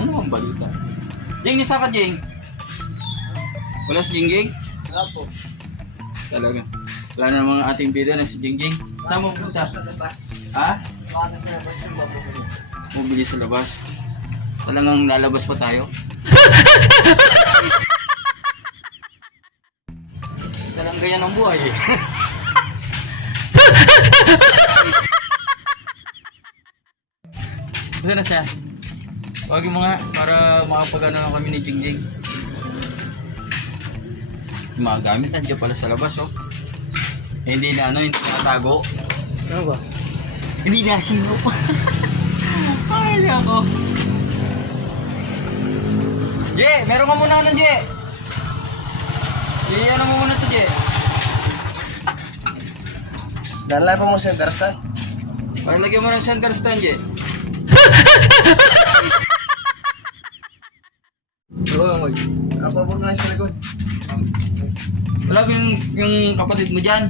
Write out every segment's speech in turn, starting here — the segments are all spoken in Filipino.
Ano bang balita? Jing, nisa ka, Jing? Wala si Jingjing? Wala po. Talaga. Wala na mga ating video na si Jingjing. Saan mo punta? Sa labas. Ha? Baka nasa labas yung babukulo. Bumili sa labas. Talagang lalabas pa tayo. Talagang ganyan ang buhay eh. Saan na siya? Huwagin mo nga para makapag-ano lang kami ni Jingjing. Mga gamit nandiyan pala sa labas oh. Eh, hindi na ano, hindi natago. Ano ba? Hindi na sino. Ay ako. Je, meron ka muna ano, Je. Ano mo muna to, Je. Dalay pa mo sa center stand? Para lagyan mo ng center stand, Je. Oo, moy. Ako po na sa likod. Wala ba yung kapatid mo dyan?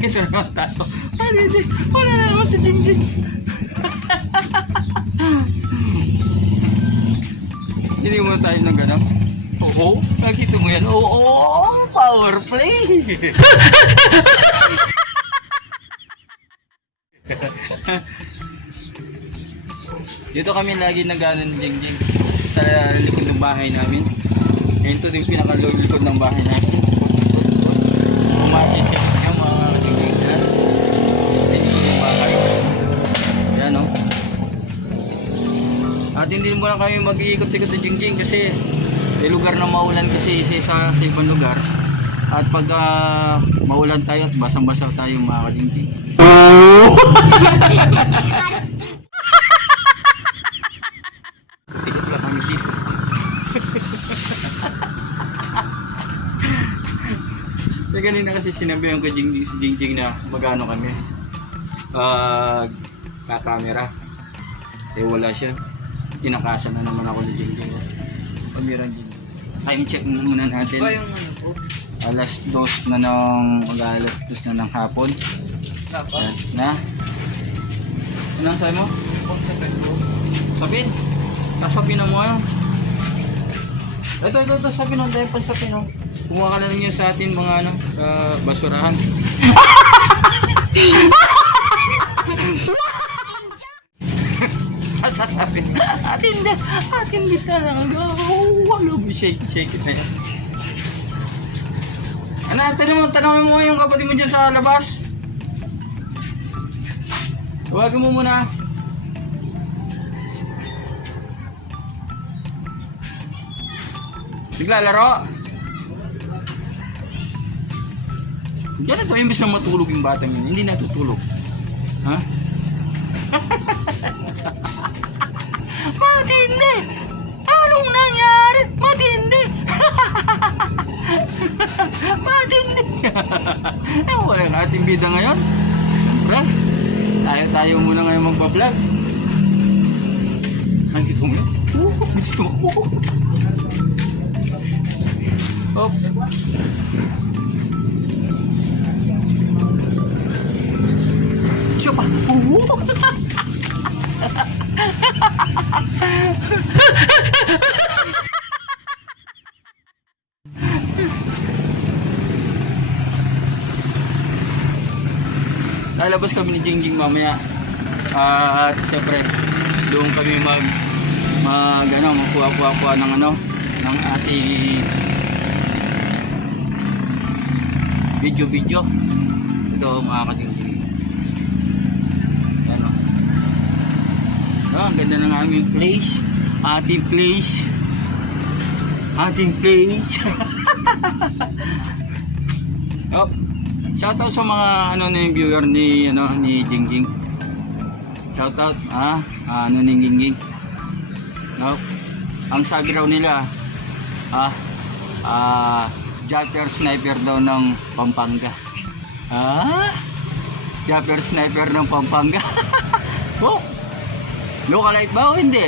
Gito naman tayo. Hindi. Wala na naman si Jingjing. Hindi mo tayo ng gano'n? Oo. Nakita mo yan? Oo. Power play. Dito kami lagi nag-ano ni Jingjing. Sa likod ng bahay namin. Ito din pinakalikod ng bahay namin. Kung masisip yung mga Jingjing dyan. Ito yung bahay. Yan o. At hindi mo lang kami mag-iikot-ikot ng Jingjing kasi may lugar na maulan kasi sa ibang lugar. At pag maulan tayo at basang-basa tayo mga Jingjing. Tikot lang kami dito. Kaya kanina kasi sinabihan ko si Jingjing na magano kami. Kakamera. Eh wala siya. Tinakasan na naman ako ni Jingjing. Pamirang Jingjing. Time check muna natin. Ba yung ano po? Alas 2 na alas 2 na ng hapon. Dapat. Yan. Na? Anong sabi mo? Kung sa petrol. Sapin? Nasapin na mo yun. Ito, sapin o. Dahil pa sapin o. Kumuha ka na lang yun sa atin mga ano, basurahan. Sasabi, atin di ka lang. Wala mo, shake na yan. Ano, tanongin mo yung kapatid mo dyan sa labas. Tawagin mo muna. Naglalaro? Diyan ito, imbis na matulog yung batang yun, hindi natutulog. Ha? Matindi! Anong nangyari? Matindi! Matindi! Eh, wala na ating bida ngayon. Siyempre, tayo muna ngayon magpa-vlog. Nakikita mo yun? Gusto mo? Hop. Siya pa. Lalabas kami ni Jingjing mamaya. At siyempre, doon kami magkuha-kuha ng ng ating video. Ito mga ka-Jingjing. Yan o. Ang ganda ng aming place. Ating place. Oh, shoutout sa mga viewer ni Jingjing. Shoutout ni Jingjing. No. Ang sabi raw nila Japper sniper daw ng Pampanga. Japper sniper ng Pampanga. Oh. Localite ba o hindi?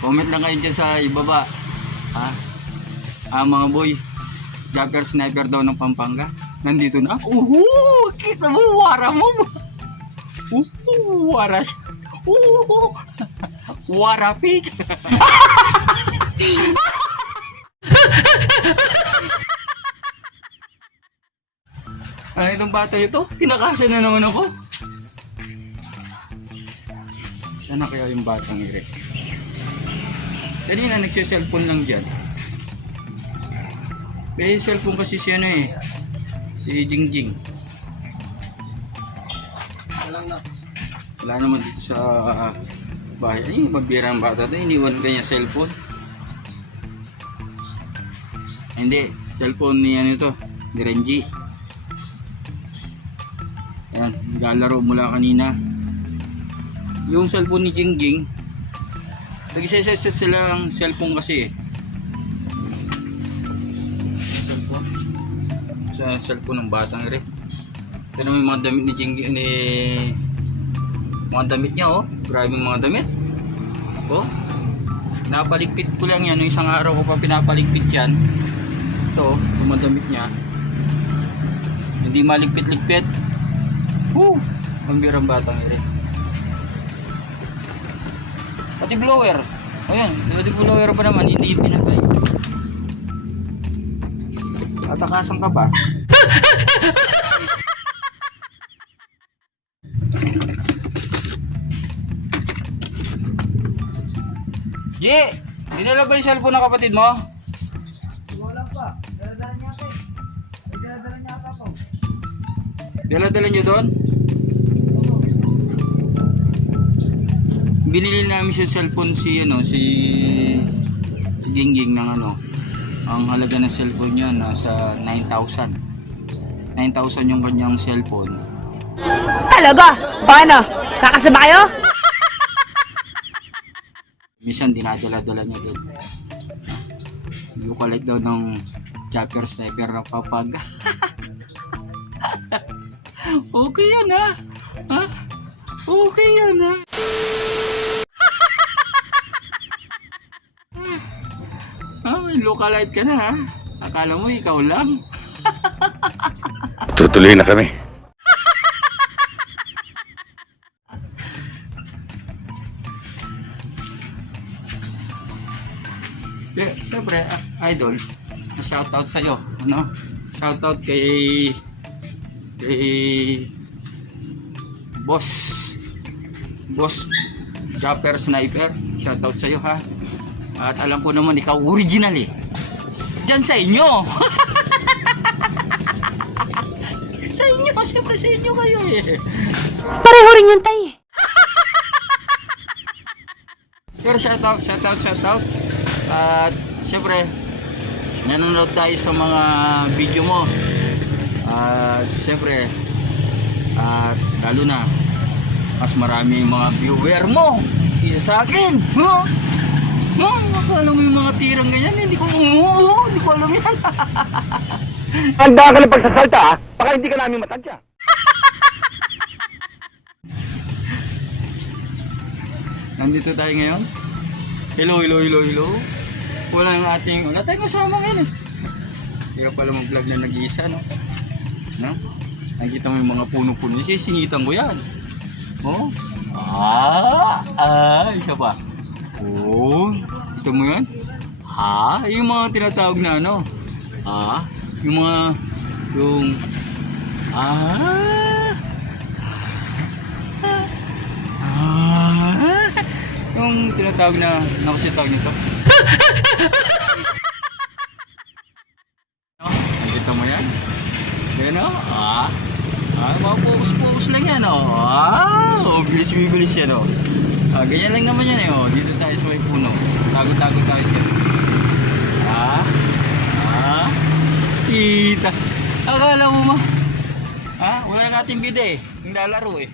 Comment lang kayo dyan sa ibaba. Mga boy, Japper sniper daw ng Pampanga. Nandito na. Kita mo, wara mo. Wara siya. Wara pig. Ano itong bata ito? Tinakasan na naman ako. Sana kaya yung batang ire? Kanina nagsiselfone lang dyan. May cellphone kasi siya na eh. Si Jingjing. Alam na. Wala naman dito sa bahay. Ay, magbira ang bata ito. Iniwan kanya cellphone. Hindi. Cellphone ni ano ito. Ni Renji. Ayan. Naglalaro mula kanina. Yung cellphone ni Jingjing. Nag-isa-isa silang cellphone kasi eh. Sa cellphone ng batang rin. Pero may mga damit ni Jingjing mga damit niya oh. Grabe mga damit. Oh. Napaligpit ko lang yan. Nung isang araw ko pa pinapaligpit yan. Ito, yung mga damit niya. Hindi maligpit-ligpit. Ang birang batang rin. Pati blower. Ayan, pati blower pa naman. Hindi pinatay. Atakasan ka ba? G! Dinala ba yung cellphone ng kapatid mo? Wala pa. Dala-dala niya ako. Ay, dala-dala niya ako. Dala-dala niyo doon? Binili namin siya cellphone si Jingjing ng ano. Ang halaga ng cellphone niya nasa 9,000. 9,000 yung kanyang cellphone. Talaga? Paano? Kakasaba kayo? Minsan dinadala-dala niya doon. Lookalike daw ng chopper sniper ng papag. Okay yan ha? Ha? Okay yan ha? May lookalike ka na ha? Akala mo ikaw lang? Tutuloy na kami. Siyempre, idol, shoutout sa'yo, ano? Shoutout kay Boss Chopper Sniper, shoutout sa'yo ha. At alam ko naman ikaw original eh. Diyan sa inyo. Sa inyo, siyempre sa inyo kayo eh. Pareho rin yun, tay. Pero shoutout. At siyempre, nanonood tayo sa mga video mo. At siyempre, lalo na, mas marami yung mga viewer mo. Isa sa akin. Akala mo yung mga tirang ganyan, hindi ko alam yan. Handa ka ng pagsasalta ha? Baka hindi ka namin matadya. Nandito tayo ngayon. Hello. Wala tayong kasama ngayon eh. Hindi ka pala mag-vlog na nag-iisa, no? No? Nakikita mo yung mga puno-puno. Sisingitan ko yan. Oh? Isa pa. Oh, ito mo yan? Yung mga tinatawag na ano? Yung yung tinatawag na, kasi tawag nito. Nakita mo yan? Yan o? Mga focus lang yan o. Bilis yan o. Ganyan lang naman yan eh o. Dito tayo sa may puno. Tago-tago tayo dyan. Kita. Akala mo ma? Wala natin bida eh. Yung lalaro eh.